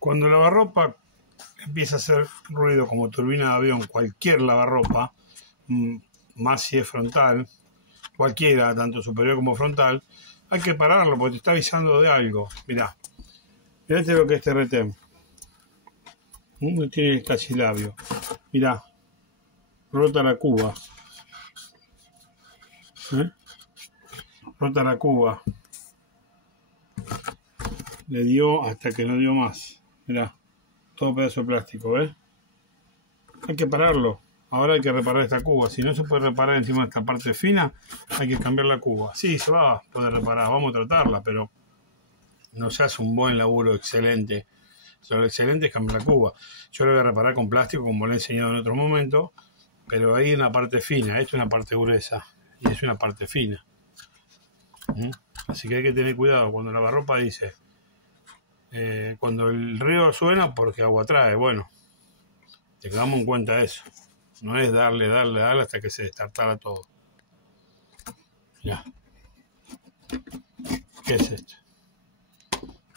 Cuando el lavarropa empieza a hacer ruido como turbina de avión, cualquier lavarropa, más si es frontal, cualquiera, tanto superior como frontal, hay que pararlo porque te está avisando de algo. Mirá lo que es este retén. No tiene el cachilabio. Mirá, rota la cuba. Rota la cuba. Le dio hasta que no dio más. Mirá, todo pedazo de plástico, ¿ves? Hay que pararlo. Ahora hay que reparar esta cuba. Si no se puede reparar encima de esta parte fina, hay que cambiar la cuba. Sí, se va a poder reparar, vamos a tratarla, pero no se hace un buen laburo excelente. Lo excelente es cambiar la cuba. Yo lo voy a reparar con plástico, como le he enseñado en otro momento, pero ahí en la parte fina. Esto es una parte gruesa y es una parte fina. Así que hay que tener cuidado cuando la lavarropa dice cuando el río suena porque agua trae. Bueno, tengamos en cuenta eso. No es darle hasta que se destartara todo. Ya. ¿Qué es esto?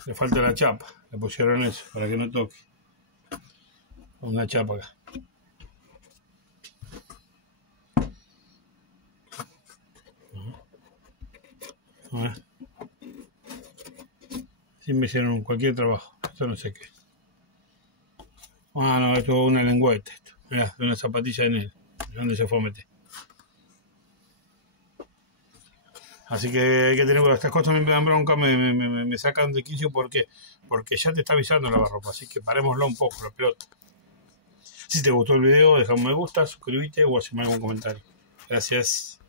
Le falta la chapa. Le pusieron eso para que no toque. Una chapa acá. Sí me hicieron cualquier trabajo. Esto no sé qué. Ah, no, esto es una lengüeta. Mirá, una zapatilla de negro. ¿Dónde se fue a meter? Así que hay que tener cuidado. Estas cosas me dan bronca, me sacan de quicio porque ya te está avisando la lavarropa. Así que parémoslo un poco, la pelota. Si te gustó el video, deja un me gusta, suscríbete o haceme algún comentario. Gracias.